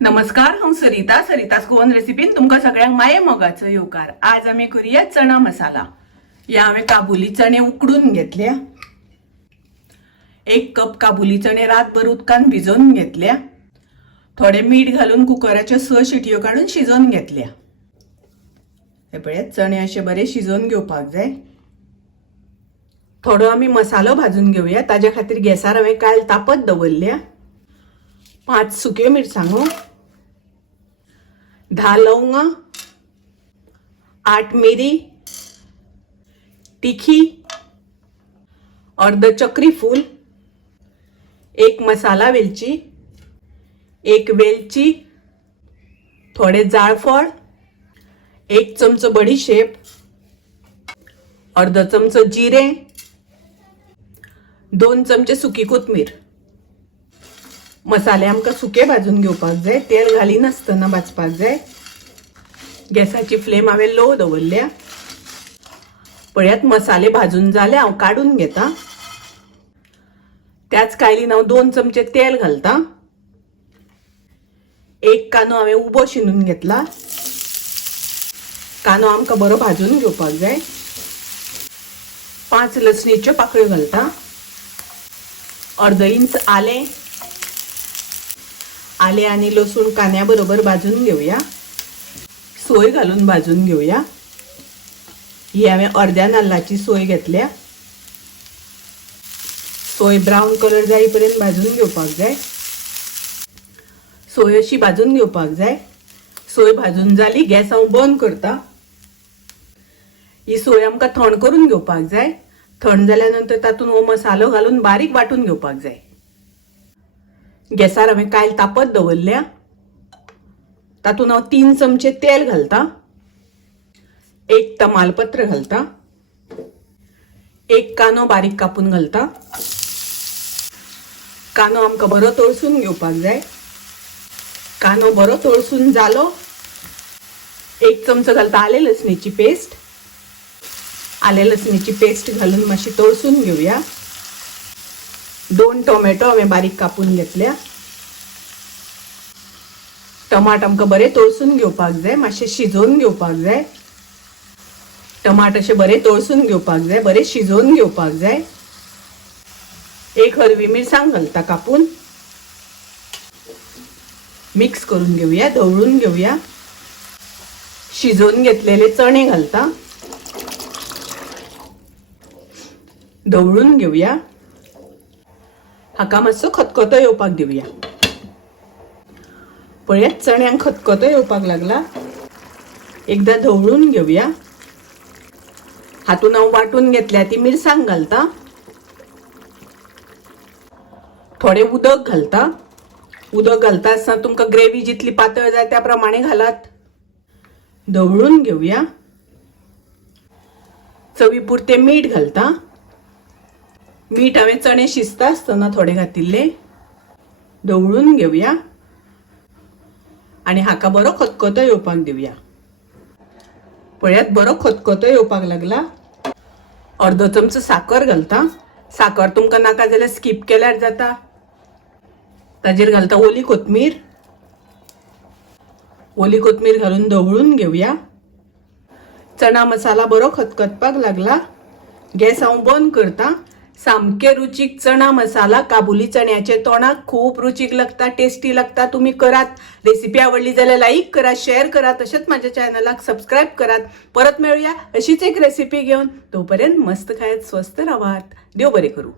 नमस्कार, हांव सरितास गोवन रेसिपीन तुमकां सगळ्यांक माये मोगाचो येवकार। आज आमी करूया चणा मसाला। या हांवें काबुली चणे उकडून घेतल्या। 1 कप काबुली चणे रातभर उदकान भिजोवन घेतल्या। थोडे मीठ घालून कुकराच्यो 6 शिटयो काढून शिजोवन घेतल्या। हे पळय, चणे असे बरे शिजोवन घेवपाक जाय। थोडो आमी मसालो भाजून घेवया। ताजे खातीर गॅसार हांवें कायल तापत दवरल्या। 5 सुक्यो मिरसांगो, 10 लवंगा, 8 मिरी, तिखी, अर्ध चक्री फूल, 1 मसाला वेलची, 1 वेलची, थोडे जाळफळ, 1 चमचो बडीशेप, अर्ध चमचो जिरे, 2 चमचे सुकी कोथमीर। मसाले आमकां सुके भाजून घेवपाक जाय, तेल घालिनासतना भाजपाक जाय। गॅसाची फ्लेम हांवें लो दवरल्या। पळयात, मसाले भाजून जाले, हांव काढून घेता। त्याच कायलीन हांव 2 चमचे तेल घालता। 1 कांदो हांवें उबो शिनून घेतला। कांदो आमकां बरो भाजून घेवपाक जाय। 5 लसणीच्यो पाकळ्यो घालता। अर्ध इंच आलें आणि लसूण कांद्या बरोबर भाजून घेऊया। सोय घालून भाजून घेऊया। ही हांवें अर्ध्या नाल्लाची सोय घेतल्या। सोय ब्राऊन कलर जाईपर्यंत भाजून घेवपाक जाय। सोय अशी भाजून घेवपाक जाय। सोय भाजून जाली, गॅस हांव बंद करता। ही सोय आमकां थंड करून घेवपाक जाय। थंड जाल्यानंतर तातूंत हो मसालो घालून बारीक वाटून घेवपाक जाय। गॅसार हांवें कायल तापत दवरल्या। तातूंत हांव 3 चमचे तेल घालता। 1 तमालपत्र घालता। 1 कांदो बारीक कापून घालता। कांदो आमकां बरो तळसून घेवपाक जाय। कांदो बरो तळसून जालो, 1 चमचो घालता आले लसणीची पेस्ट। आले लसणीची पेस्ट घालून मातशी तळसून घेवया। 2 टोमॅटो हांवें बारीक कापून घेतल्या। टमाट आमकां बरे तळसून घेवपाक जाय, मातशे शिजोवन घेवपाक जाय। टमाट अशे बरे तळसून घेवपाक जाय, बरे शिजोवन घेवपाक जाय। 1 हरवी मिरसांग घालता कापून। मिक्स करून घेऊया, ढवळून घेऊया। शिजोवन घेतलेले चणे घालता। ढवळून घेऊया। हाका मातसो खतखतो येवपाक दिवया। पळयात, चण्यांक खतखतो येवपाक लागला। एकदा ढवळून घेऊया। हातून हांव वाटून घेतल्या ती मिरसांग घालता। थोडे उदक घालता। उदक घालता आसतना तुमकां ग्रेव्ही जितली पातळ जाय त्या प्रमाणे घालात। ढवळून घेऊया। चवी पुरते मीठ घालता। मीठ हांवें चणे शिजता आसतना थोडे घातिल्ले। ढवळून घेऊया आणि हाका बरो खतखतो येवपाक दिवया। पळयात, बरो खतखतो येवपाक लागला। अर्ध चमचो साखर घालता। साखर तुमकां नाका जाल्यार स्किप केल्यार जाता। ताजेर घालता ओली कोथमीर। ओली कोथमीर घालून ढवळून घेऊया। चणा मसाला बरो खतखतपाक लागला। गॅस हांव बंद करता। सामके रुचीक चणा मसाला काबुली चण्याचे तोंडाक खूप रुचीक लागता, टेस्टी लागता। तुम्ही करात। रेसिपी आवडली जाल्यार लाईक करा, शेअर करा, तसेच माझ्या चॅनलाक सबस्क्राईब करात। परत मिळूया अशीच एक रेसिपी घेऊन। तोपर्यंत मस्त खायत स्वस्त राहात। देव बरे करू।